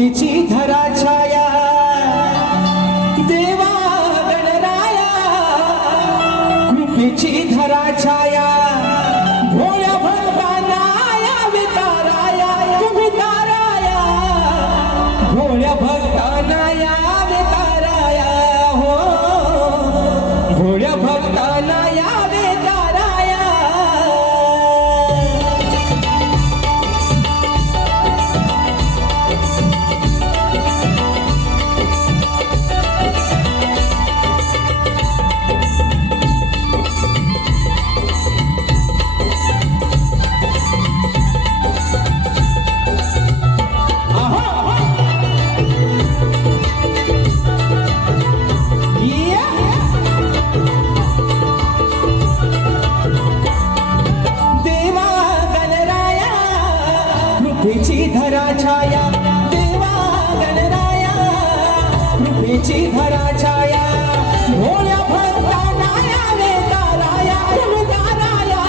कृपेची धरा छाया देवा गणराया कृपेची धरा छाया भोळ्या भक्तांना यावे ताराया तुम्ही ताराया भोळ्या भक्तांना यावे ताराया हो भोळ्या भक्तांना यावे ताराया कृपेची धरा छाया देवा गणराया कृपेची धरा छाया भोळ्या भक्तांना यावे ताराया तुम्ही ताराया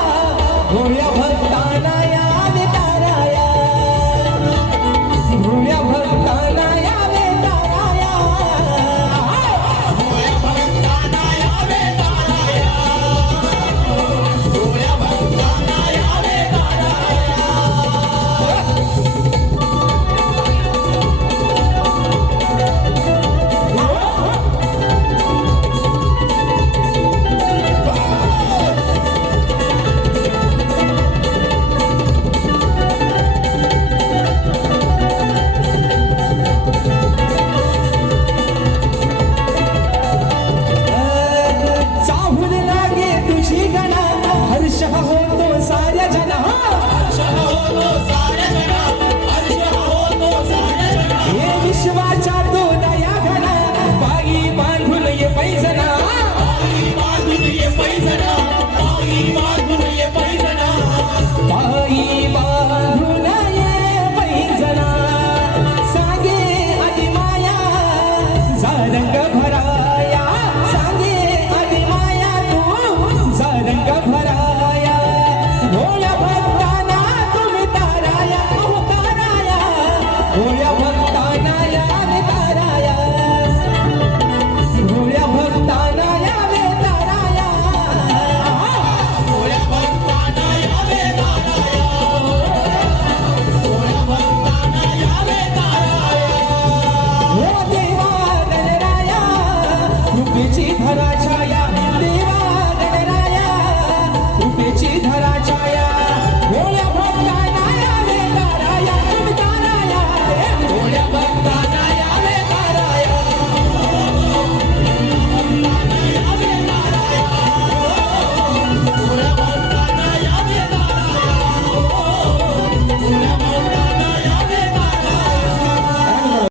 भोळ्या भक्तांना यावे ताराया भोळ्या भक्तांना यावे ताराया भोळ्या भक्तांना यावे ताराया भोळ्या भक्तांना यावे ताराया चाहूल लागे तुझी गणा हर्ष होतो साऱ्या जना हे विश्वाच्या तो दया घना बाई बांधून ये पैजना बाई बांधून ये पैजना सांगे आधी माया जारंग भराया सांगे आधी माया तू जारंग भराया भोळ्या भक्तांना